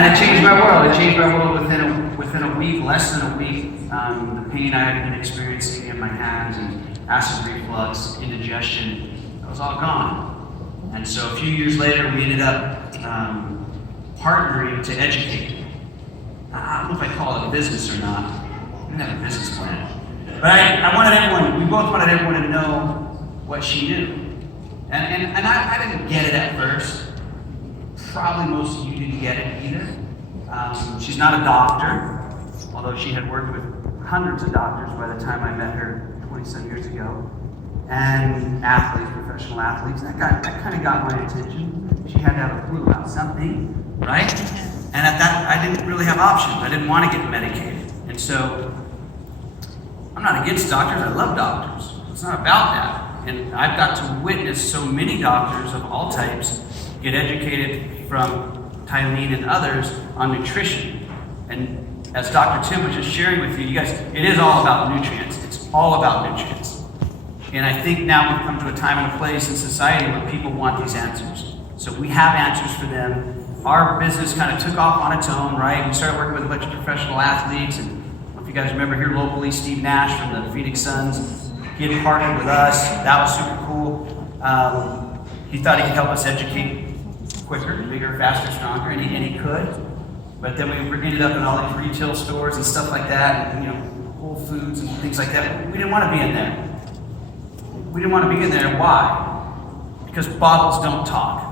And it changed my world. It changed my world within a week, less than a week. The pain I had been experiencing in my hands and acid reflux, indigestion, that was all gone. And so a few years later, we ended up partnering to educate. I don't know if I call it a business or not. We didn't have a business plan. But we both wanted everyone to know what she knew. And I didn't get it at first. Probably most of you didn't get it either. She's not a doctor, although she had worked with hundreds of doctors by the time I met her 20-some years ago. And athletes, professional athletes. That kind of got my attention. She had to have a clue about something, right? And at that, I didn't really have options. I didn't want to get medicated. And so, I'm not against doctors. I love doctors. It's not about that. And I've got to witness so many doctors of all types get educated from Tylene and others on nutrition. And as Dr. Tim was just sharing with you guys, it is all about nutrients. It's all about nutrients. And I think now we've come to a time and a place in society where people want these answers. So we have answers for them. Our business kind of took off on its own, right? We started working with a bunch of professional athletes. And I don't know if you guys remember here locally, Steve Nash from the Phoenix Suns. He had partnered with us. That was super cool. He thought he could help us educate quicker, bigger, faster, stronger, and he could. But then we ended up in all these retail stores and stuff like that, and Whole Foods and things like that. We didn't want to be in there. We didn't want to be in there. Why? Because bottles don't talk.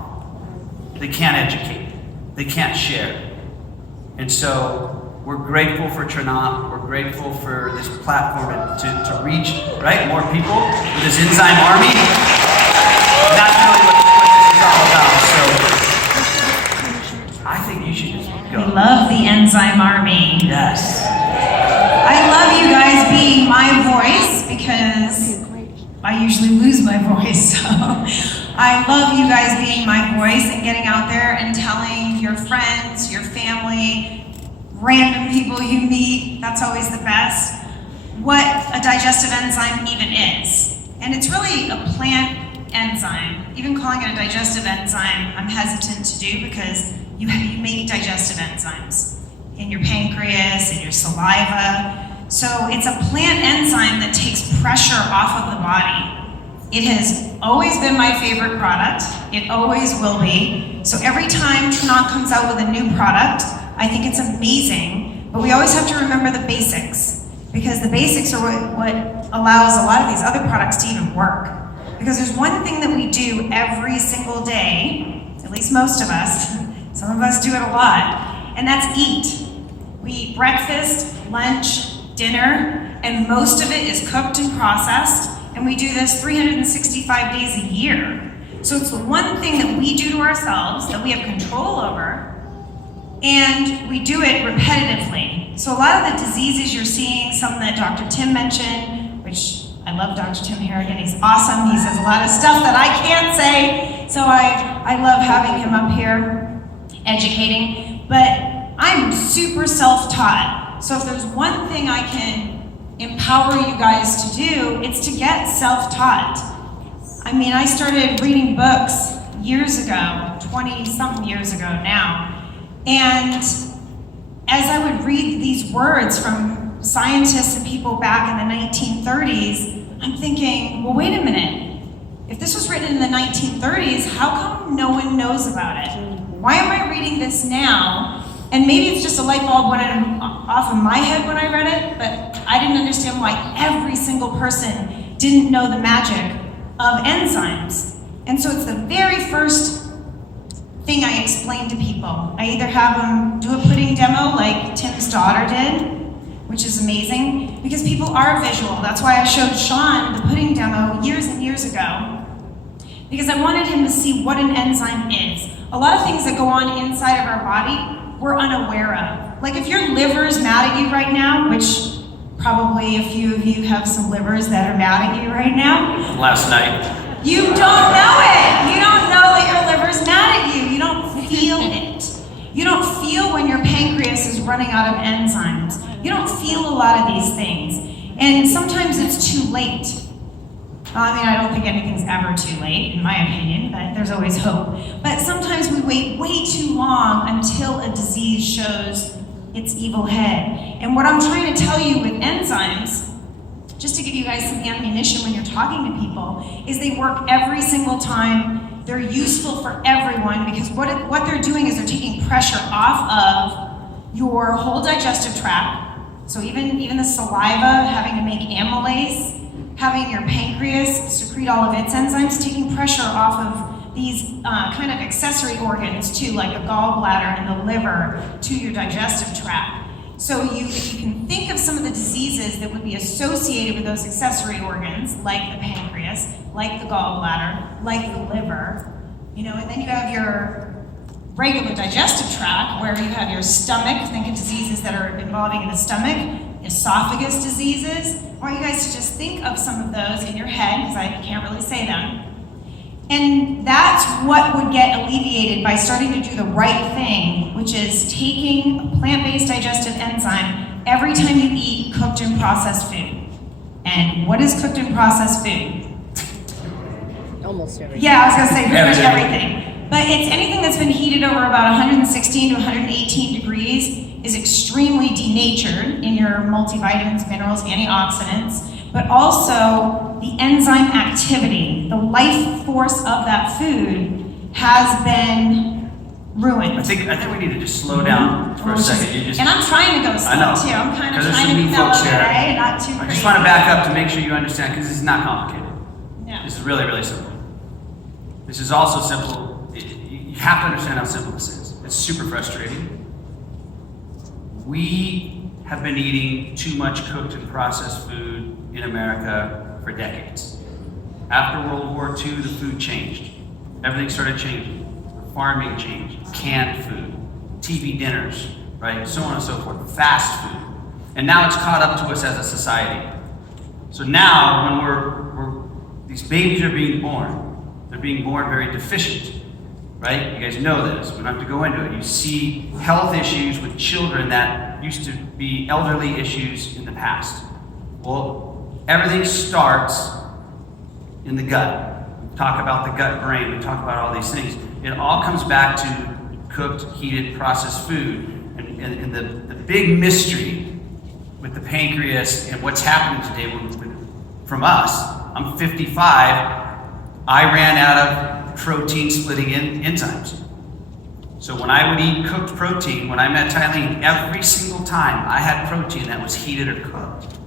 They can't educate. They can't share. And so we're grateful for Trinot. We're grateful for this platform to reach, right, more people with this enzyme army. And that's really what this is all about. So I think you should just go. We love the enzyme army. Yes. I love you guys being my voice because I usually lose my voice. So I love you guys being my voice and getting out there and telling your friends, your family, random people you meet, that's always the best, what a digestive enzyme even is. And it's really a plant enzyme. Even calling it a digestive enzyme, I'm hesitant to do because you make digestive enzymes in your pancreas, in your saliva. So it's a plant enzyme that takes pressure off of the body. It has always been my favorite product. It always will be. So every time Trinot comes out with a new product, I think it's amazing, but we always have to remember the basics, because the basics are what allows a lot of these other products to even work. Because there's one thing that we do every single day, at least most of us, some of us do it a lot, and that's eat. We eat breakfast, lunch, dinner, and most of it is cooked and processed, and we do this 365 days a year. So it's the one thing that we do to ourselves that we have control over, and we do it repetitively. So a lot of the diseases you're seeing, some that Dr. Tim mentioned, which I love Dr. Tim Harrigan, he's awesome. He says a lot of stuff that I can't say, so I love having him up here educating. But I'm super self-taught. So if there's one thing I can empower you guys to do, it's to get self-taught. I mean, I started reading books years ago, 20-something years ago now. And as I would read these words from scientists and people back in the 1930s, I'm thinking, well, wait a minute. If this was written in the 1930s, how come no one knows about it? Why am I reading this now? And maybe it's just a light bulb went off in my head when I read it, but I didn't understand why every single person didn't know the magic of enzymes. And so it's the very first thing I explain to people. I either have them do a pudding demo like Tim's daughter did, which is amazing, because people are visual. That's why I showed Sean the pudding demo years and years ago, because I wanted him to see what an enzyme is. A lot of things that go on inside of our body, we're unaware of. Like if your liver's mad at you right now, which probably a few of you have some livers that are mad at you right now. Last night. You don't know it. You don't know that your liver's mad at you. You don't feel it. You don't feel when your pancreas is running out of enzymes. You don't feel a lot of these things. And sometimes it's too late. I mean, I don't think anything's ever too late, in my opinion, but there's always hope. But sometimes we wait way too long until a disease shows its evil head. And what I'm trying to tell you with enzymes, just to give you guys some ammunition when you're talking to people, is they work every single time. They're useful for everyone because what they're doing is they're taking pressure off of your whole digestive tract. So even the saliva, having to make amylase, having your pancreas secrete all of its enzymes, taking pressure off of these kind of accessory organs too, like the gallbladder and the liver, to your digestive tract. So if you can think of some of the diseases that would be associated with those accessory organs, like the pancreas, like the gallbladder, like the liver, and then you have your regular digestive tract, where you have your stomach. Think of diseases that are involving in the stomach, esophagus diseases. I want you guys to just think of some of those in your head, because I can't really say them. And that's what would get alleviated by starting to do the right thing, which is taking a plant-based digestive enzyme every time you eat cooked and processed food. And what is cooked and processed food? Almost everything. Yeah, I was gonna say pretty much everything. But it's anything that's been heated over about 116 to 118 degrees is extremely denatured in your multivitamins, minerals, antioxidants, but also the enzyme activity, the life force of that food has been ruined. I think we need to just slow down for a second. And I'm trying to go slow too. I'm kind of trying to be mellow today, not too crazy. I just want to back up to make sure you understand, because this is not complicated. No. This is really, really simple. This is also simple. You have to understand how simple this is. It's super frustrating. We have been eating too much cooked and processed food in America for decades. After World War II, the food changed. Everything started changing. Farming changed. Canned food, TV dinners, right? So on and so forth. Fast food. And now it's caught up to us as a society. So now, when these babies are being born, they're being born very deficient, right? You guys know this. We don't have to go into it. You see health issues with children that used to be elderly issues in the past. Well, everything starts in the gut. We talk about the gut brain. We talk about all these things. It all comes back to cooked, heated, processed food. And the big mystery with the pancreas and what's happening today from us, I'm 55, I ran out of protein splitting enzymes. So when I would eat cooked protein, when I met Tylene, every single time I had protein that was heated or cooked,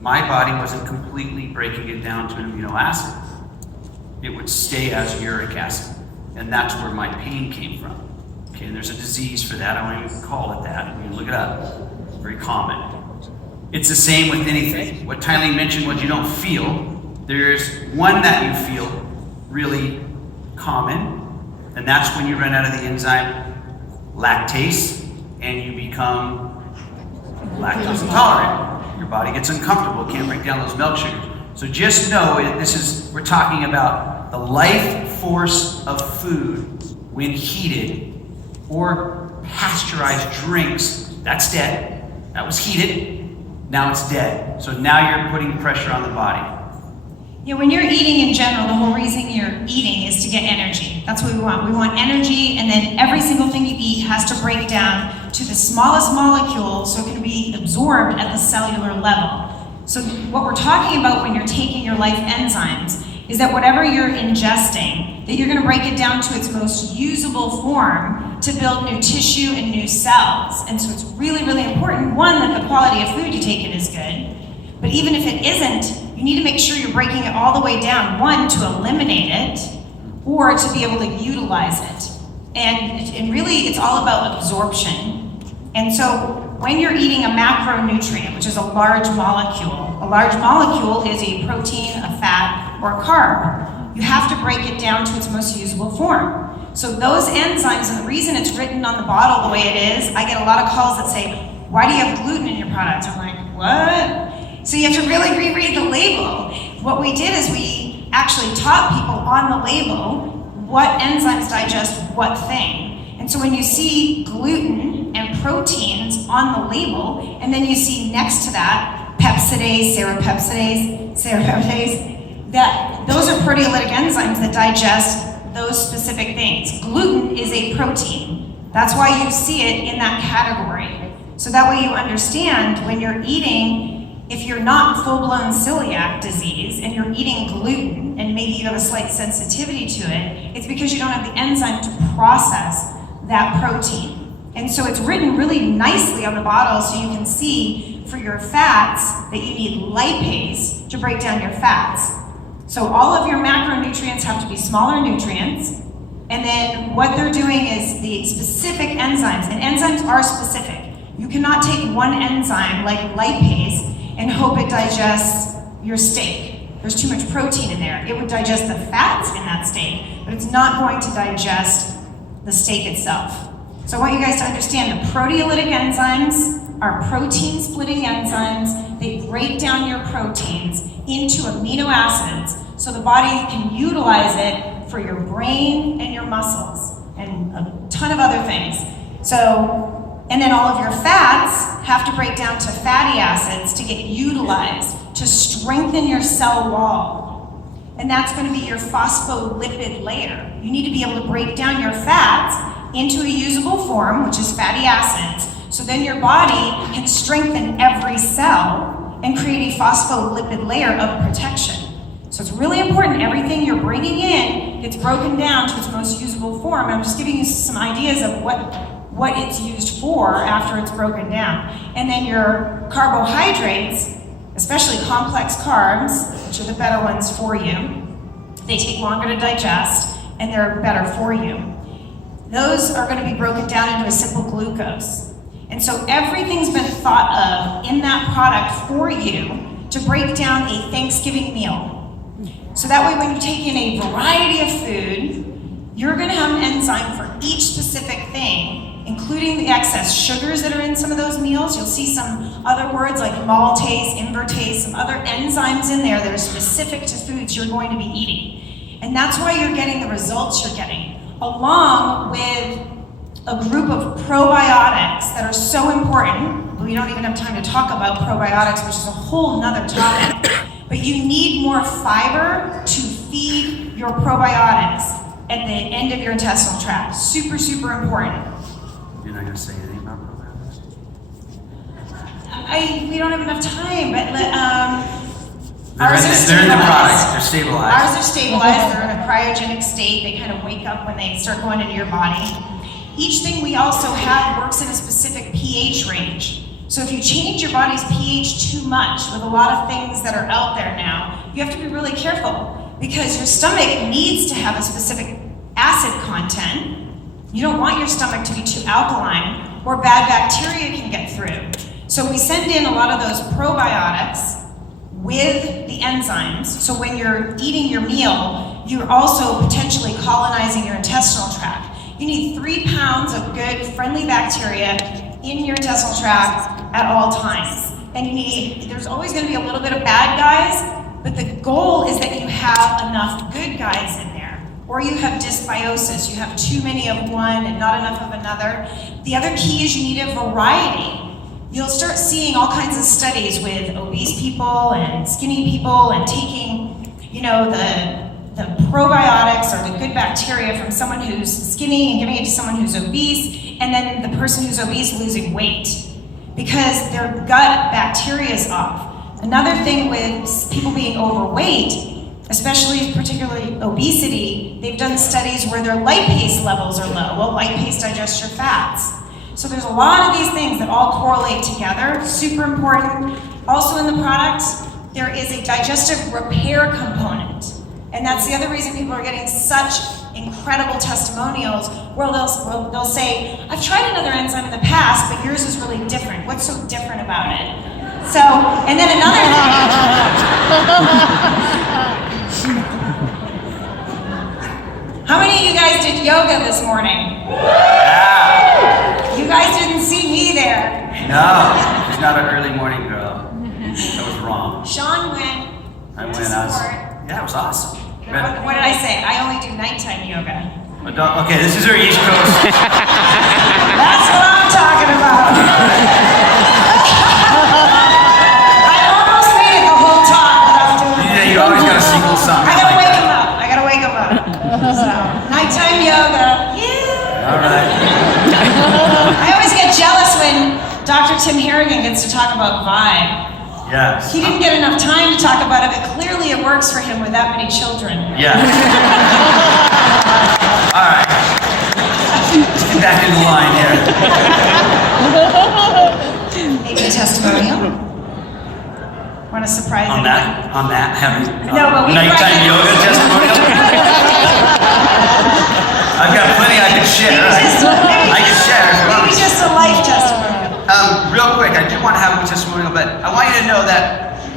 my body wasn't completely breaking it down to an amino acid. It would stay as uric acid. And that's where my pain came from. Okay, and there's a disease for that. I won't even call it that. You can look it up. It's very common. It's the same with anything. What Tylene mentioned was you don't feel. There's one that you feel really common, and that's when you run out of the enzyme lactase and you become lactose intolerant. Your body gets uncomfortable, can't break down those milk sugars. So just know we're talking about the life force of food when heated, or pasteurized drinks. That's dead. That was heated, now it's dead. So now you're putting pressure on the body. Yeah, when you're eating in general, the whole reason you're eating is to get energy. That's what we want. We want energy, and then every single thing you eat has to break down to the smallest molecule so it can be absorbed at the cellular level. So what we're talking about when you're taking your life enzymes is that whatever you're ingesting, that you're going to break it down to its most usable form to build new tissue and new cells. And so it's really, really important, one, that the quality of food you take in is good, but even if it isn't, you need to make sure you're breaking it all the way down, one, to eliminate it, or to be able to utilize it. And really, it's all about absorption. And so when you're eating a macronutrient, which is a large molecule is a protein, a fat, or a carb. You have to break it down to its most usable form. So those enzymes, and the reason it's written on the bottle the way it is, I get a lot of calls that say, why do you have gluten in your products? I'm like, what? So you have to really reread the label. What we did is we actually taught people on the label what enzymes digest what thing. And so when you see gluten and proteins on the label, and then you see next to that pepsidase, serrapeptase, that those are proteolytic enzymes that digest those specific things. Gluten is a protein. That's why you see it in that category. So that way you understand when you're eating, if you're not full-blown celiac disease and you're eating gluten and maybe you have a slight sensitivity to it, it's because you don't have the enzyme to process that protein. And so it's written really nicely on the bottle so you can see for your fats that you need lipase to break down your fats. So all of your macronutrients have to be smaller nutrients. And then what they're doing is the specific enzymes, and enzymes are specific. You cannot take one enzyme like lipase and hope it digests your steak. There's too much protein in there. It would digest the fats in that steak, but it's not going to digest the steak itself. So I want you guys to understand the proteolytic enzymes are protein splitting enzymes. They break down your proteins into amino acids so the body can utilize it for your brain and your muscles and a ton of other things. So, and then all of your fats have to break down to fatty acids to get utilized to strengthen your cell wall. And that's going to be your phospholipid layer. You need to be able to break down your fats into a usable form, which is fatty acids, so then your body can strengthen every cell and create a phospholipid layer of protection. So it's really important, everything you're bringing in gets broken down to its most usable form. I'm just giving you some ideas of what it's used for after it's broken down. And then your carbohydrates, especially complex carbs, which are the better ones for you, they take longer to digest and they're better for you. Those are going to be broken down into a simple glucose. And so everything's been thought of in that product for you to break down a Thanksgiving meal. So that way when you take in a variety of food, you're going to have an enzyme for each specific thing, including the excess sugars that are in some of those meals. You'll see some other words like maltase, invertase, some other enzymes in there that are specific to foods you're going to be eating. And that's why you're getting the results you're getting, along with a group of probiotics that are so important. We don't even have time to talk about probiotics, which is a whole nother topic. But you need more fiber to feed your probiotics at the end of your intestinal tract. Super, super important. You're not going to say anything about probiotics? We don't have enough time, but they're in the product. They're stabilized. Ours are stabilized. They're in a cryogenic state. They kind of wake up when they start going into your body. Each thing we also have works in a specific pH range. So if you change your body's pH too much with a lot of things that are out there now, you have to be really careful because your stomach needs to have a specific acid content. You don't want your stomach to be too alkaline or bad bacteria can get through. So we send in a lot of those probiotics with the enzymes. So when you're eating your meal, you're also potentially colonizing your intestinal tract. You need 3 pounds of good, friendly bacteria in your intestinal tract at all times. And there's always going to be a little bit of bad guys, but the goal is that you have enough good guys in there. Or you have dysbiosis, you have too many of one and not enough of another. The other key is you need a variety. You'll start seeing all kinds of studies with obese people and skinny people and taking, the probiotics or the good bacteria from someone who's skinny and giving it to someone who's obese, and then the person who's obese losing weight because their gut bacteria is off. Another thing with people being overweight, especially particularly obesity, they've done studies where their lipase levels are low. Well, lipase digests your fats. So there's a lot of these things that all correlate together, super important. Also in the product, there is a digestive repair component. And that's the other reason people are getting such incredible testimonials where they'll say, I've tried another enzyme in the past, but yours is really different. What's so different about it? So, and then another thing. How many of you guys did yoga this morning? Yeah. You guys didn't see me there. No, she's not an early morning girl. That was wrong. Sean went. Yeah, it was awesome. What did I say? I only do nighttime yoga. Okay, this is our East Coast. That's what I'm talking about. I almost made it the whole time without doing it. Yeah, you always got to single song. I gotta wake him up. So, nighttime yoga. Yeah. All right. Tim Harrigan gets to talk about vibe. Yes. He didn't get enough time to talk about it, but clearly it works for him with that many children. Yes. All right. Let's get back in the line here. Maybe a testimonial. Want to surprise On everyone? that, having No, but we nighttime yoga testimonial. I've got plenty I can share. I can share. if you want. Maybe just a life testimonial. Real quick, I do want to have a testimonial, but I want you to know that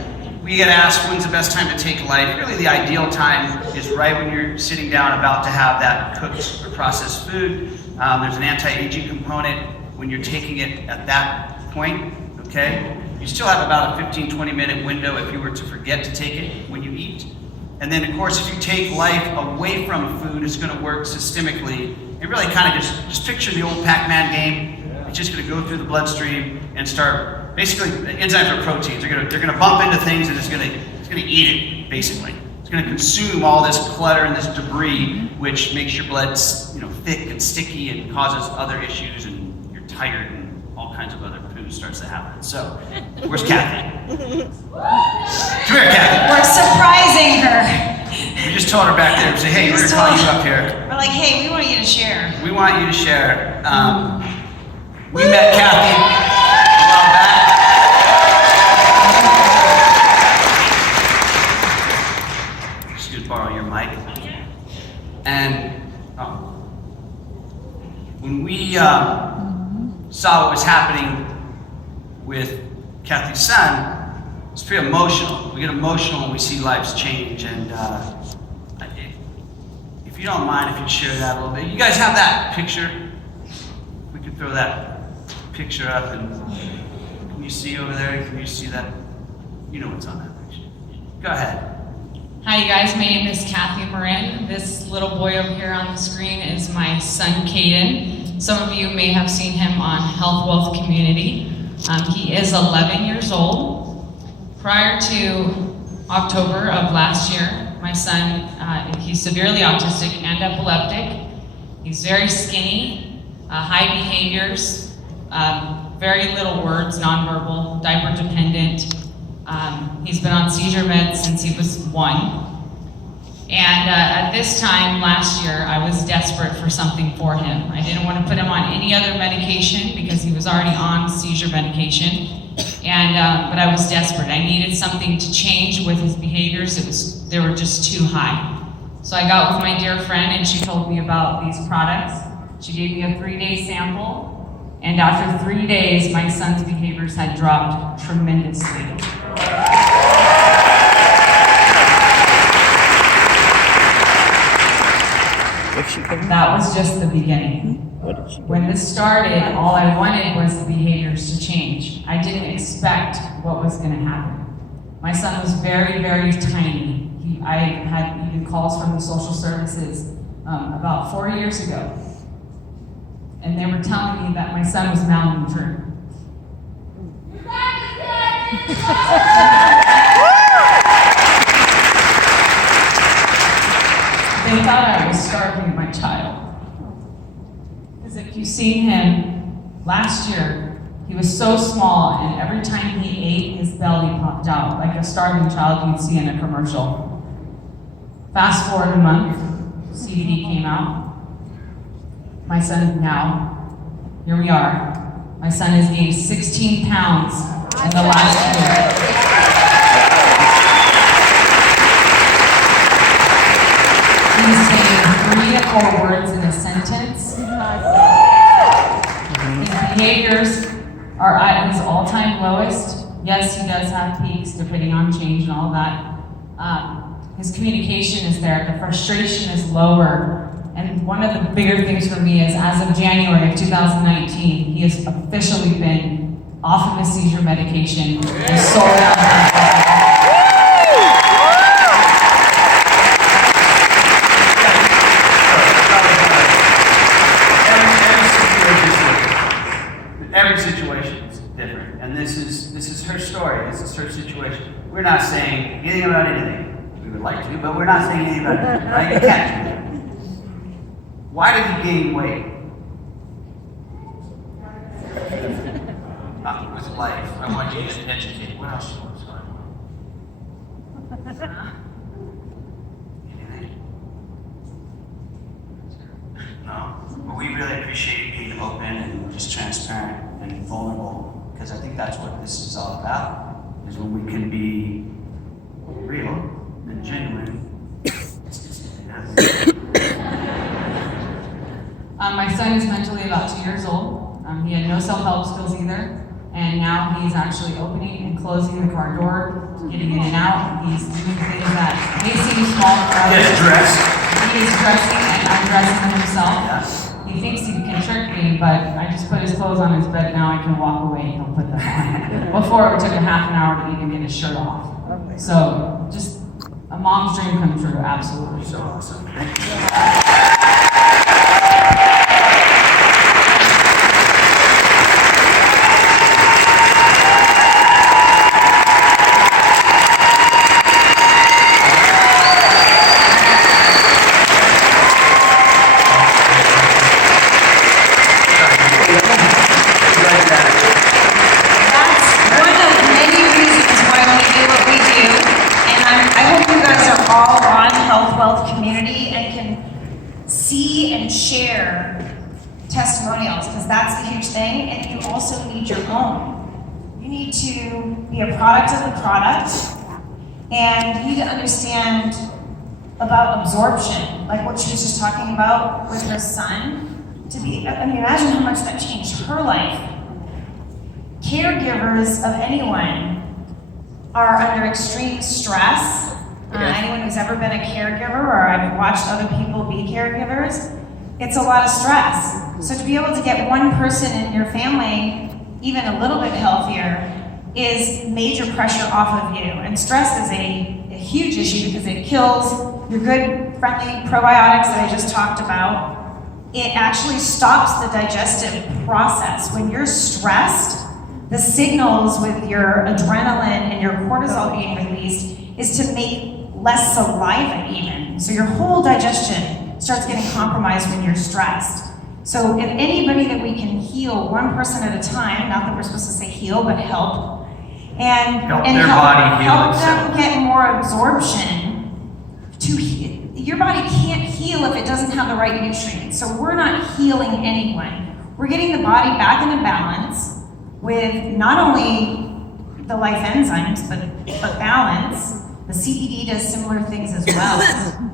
we get asked when's the best time to take life. Really, the ideal time is right when you're sitting down about to have that cooked or processed food. There's an anti-aging component when you're taking it at that point, okay? You still have about a 15-20 minute window if you were to forget to take it when you eat. And then, of course, if you take life away from food, it's going to work systemically. And really kind of just picture the old Pac-Man game. It's just going to go through the bloodstream and start, basically, enzymes are proteins. They're going to bump into things and it's going to eat it, basically. It's going to consume all this clutter and this debris, which makes your blood, thick and sticky and causes other issues, and you're tired and all kinds of other poo starts to happen. So, where's Kathy? Come here, Kathy. We're surprising her. We just told her back there, say, hey, we're going to call you up here. We're like, hey, we want you to share. We want you to share. We met Kathy a while back. Just gonna borrow your mic. And when we saw what was happening with Kathy's son, it's pretty emotional. We get emotional when we see lives change. And if you don't mind, if you'd share that a little bit. You guys have that picture? We could throw that picture up, and can you see over there? Can you see that? You know what's on that picture. Go ahead. Hi, you guys. My name is Kathy Marin. This little boy over here on the screen is my son, Caden. Some of you may have seen him on Health Wealth Community. He is 11 years old. Prior to October of last year, my son, he's severely autistic and epileptic. He's very skinny, high behaviors, very little words, nonverbal, diaper dependent. He's been on seizure meds since he was 1. And at this time last year, I was desperate for something for him. I didn't want to put him on any other medication because he was already on seizure medication. But I was desperate. I needed something to change with his behaviors. They were just too high. So I got with my dear friend and she told me about these products. She gave me a 3-day sample. And after 3 days, my son's behaviors had dropped tremendously. That was just the beginning. When this started, all I wanted was the behaviors to change. I didn't expect what was going to happen. My son was very, very tiny. I had even calls from the social services about 4 years ago. And they were telling me that my son was malnourished. They thought I was starving my child. Because if you've seen him last year, he was so small, and every time he ate, his belly popped out, like a starving child you'd see in a commercial. Fast forward a month, CBD came out. My son now, here we are. My son has gained 16 pounds in the last year. He's saying 3 to 4 words in a sentence. His behaviors are at his all-time lowest. Yes, he does have peaks depending on change and all that. His communication is there, the frustration is lower. And one of the bigger things for me is, as of January of 2019, he has officially been off of his seizure medication and sold out. Every situation is different, and this is her story. This is her situation. We're not saying anything about anything. We would like to, but we're not saying anything about anything, right? You can't do that. Why did he gain weight? with life. I want you to get educated. What else do you want to start? No? But we really appreciate you being open and just transparent and vulnerable, because I think that's what this is all about, is when we can be real and genuine. My son is mentally about 2 years old. He had no self-help skills either, and now he's actually opening and closing the car door, getting in and out. He's doing things that may seem small for others. Dressed. He is dressing and undressing himself. Yes. He thinks he can trick me, but I just put his clothes on his bed. Now I can walk away and he'll put them on. Before, it took a half an hour to even get his shirt off. So, just a mom's dream come true, absolutely. So awesome. Thank you. Community and can see and share testimonials, because that's the huge thing. And you also need your own. You need to be a product of the product, and you need to understand about absorption, like what she was just talking about with her son. To be, I mean, imagine how much that changed her life. Caregivers of anyone are under extreme stress. Anyone who's ever been a caregiver, or I've watched other people be caregivers, it's a lot of stress. So to be able to get one person in your family even a little bit healthier is major pressure off of you. And stress is a huge issue because it kills your good, friendly probiotics that I just talked about. It actually stops the digestive process. When you're stressed, the signals with your adrenaline and your cortisol being released is to make less saliva even. So your whole digestion starts getting compromised when you're stressed. So if anybody that we can heal one person at a time, not that we're supposed to say heal, but help, and help their body heal help itself. them get more absorption. Your body can't heal if it doesn't have the right nutrients. So we're not healing anyone. We're getting the body back into balance with not only the life enzymes, but balance. The CBD does similar things as well,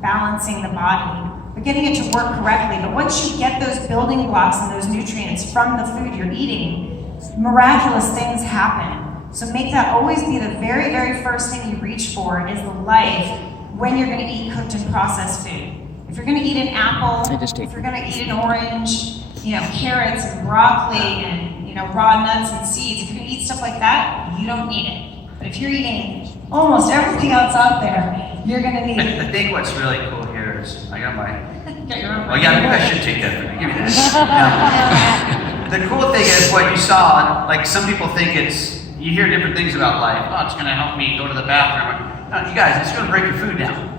balancing the body, but getting it to work correctly. But once you get those building blocks and those nutrients from the food you're eating, miraculous things happen. So make that always be the very, very first thing you reach for, is the life when you're gonna eat cooked and processed food. If you're gonna eat an apple, if you're gonna eat an orange, carrots and broccoli and raw nuts and seeds, if you're gonna eat stuff like that, you don't need it. But if you're eating almost everything else out there, you're gonna need it. I think what's really cool here is, I got my, Get your own well, yeah, maybe I should take that from you. Give me that. The cool thing is what you saw, like some people think you hear different things about life. Oh, it's gonna help me go to the bathroom. No, you guys, it's gonna break your food down.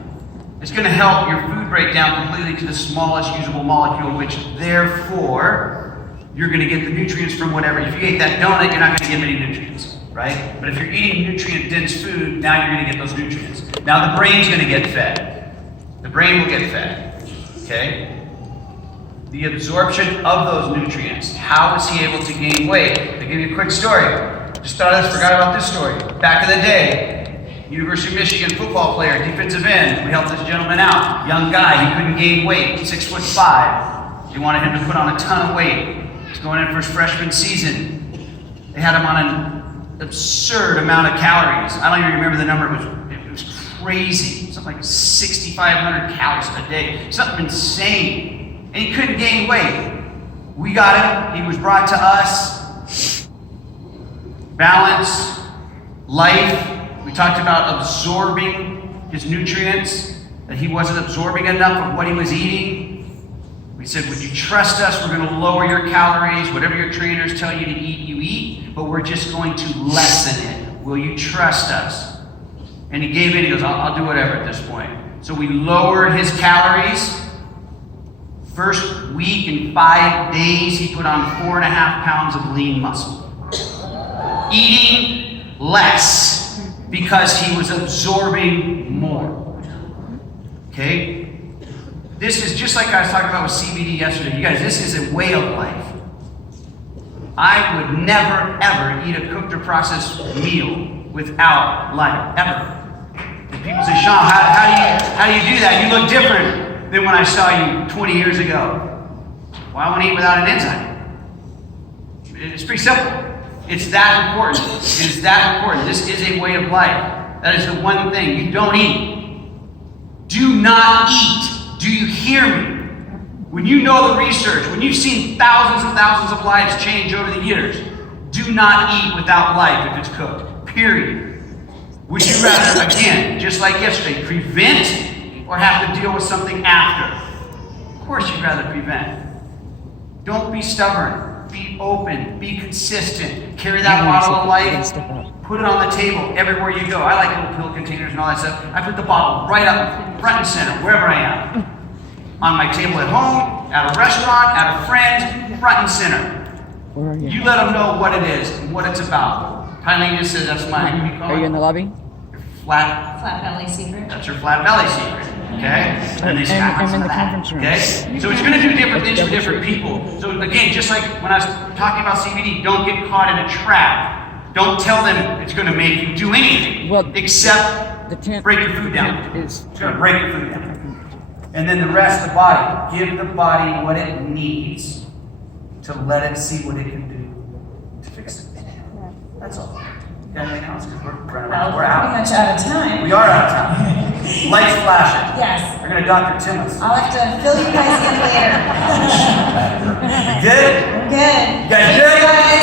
It's gonna help your food break down completely to the smallest usable molecule, which therefore, you're gonna get the nutrients from whatever. If you ate that donut, you're not gonna get many nutrients, right? But if you're eating nutrient-dense food, now you're gonna get those nutrients. Now the brain's gonna get fed. The brain will get fed, okay? The absorption of those nutrients. How is he able to gain weight? I'll give you a quick story. Just forgot about this story. Back in the day, University of Michigan football player, defensive end. We helped this gentleman out. Young guy, he couldn't gain weight, 6'5". They wanted him to put on a ton of weight. He's going in for his freshman season. They had him on an absurd amount of calories. I don't even remember the number. It was crazy. Something like 6,500 calories a day. Something insane. And he couldn't gain weight. We got him. He was brought to us. Balance, life. We talked about absorbing his nutrients, that he wasn't absorbing enough of what he was eating. We said, would you trust us? We're going to lower your calories. Whatever your trainers tell you to eat, you eat, but we're just going to lessen it. Will you trust us? And he gave in. He goes, I'll do whatever at this point. So we lowered his calories. First week, in 5 days, he put on 4.5 pounds of lean muscle. eating less because he was absorbing more. Okay? This is just like I was talking about with CBD yesterday. You guys, this is a way of life. I would never, ever eat a cooked or processed meal without light, ever. And people say, Sean, how do you do that? You look different than when I saw you 20 years ago. Well, I want to eat without an enzyme. It's pretty simple. It's that important. It is that important. This is a way of life. That is the one thing. You don't eat. Do not eat. Do you hear me? When you know the research, when you've seen thousands and thousands of lives change over the years, do not eat without life if it's cooked. Period. Would you rather, again, just like yesterday, prevent or have to deal with something after? Of course you'd rather prevent. Don't be stubborn. Be open. Be consistent. Carry that bottle of life. Put it on the table everywhere you go. I like little pill containers and all that stuff. I put the bottle right up front and center, wherever I am. On my table at home, at a restaurant, at a friend, front and center. You let them know what it is and what it's about. Tylene just says that's my, what do you call it? Are you in the lobby? Flat belly secret. That's your flat belly secret, okay? And they stack I'm on in the that, conference room. okay? So it's gonna do different things for different people. So again, just like when I was talking about CBD, don't get caught in a trap. Don't tell them it's gonna make you do anything, except break your food down. It's gonna break your food down. And then the rest, the body. Give the body what it needs to let it see what it can do to fix it. That's all. Got anything else? Because we're running out. We're Pretty out. much out of time. We are out of time. Lights flashing. Yes. We're gonna Dr. Tim us. I'll have to fill you guys in later. You good? Good. You guys good?